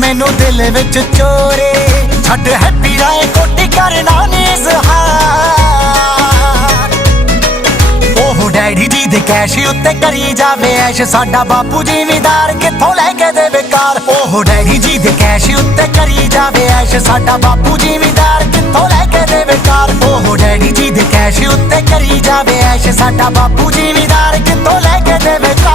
मैनू दिल विच चोरे छड्ड हैप्पी राय कोटी करना नी इज़हार। ओह डैडी जी दे कैश उत्ते करी जावे ऐश साडा बापू जिमीदार कित्थों लैके देवे कार। ओह डैडी जी दे कैश उत्ते करी जावे ऐश साडा बापू जिमीदार कित्थों लैके देवे कार। ओह डैडी जी दे कैश उत्ते करी जावे ऐश साडा बापू जिमीदार कित्थों लैके देवे कार।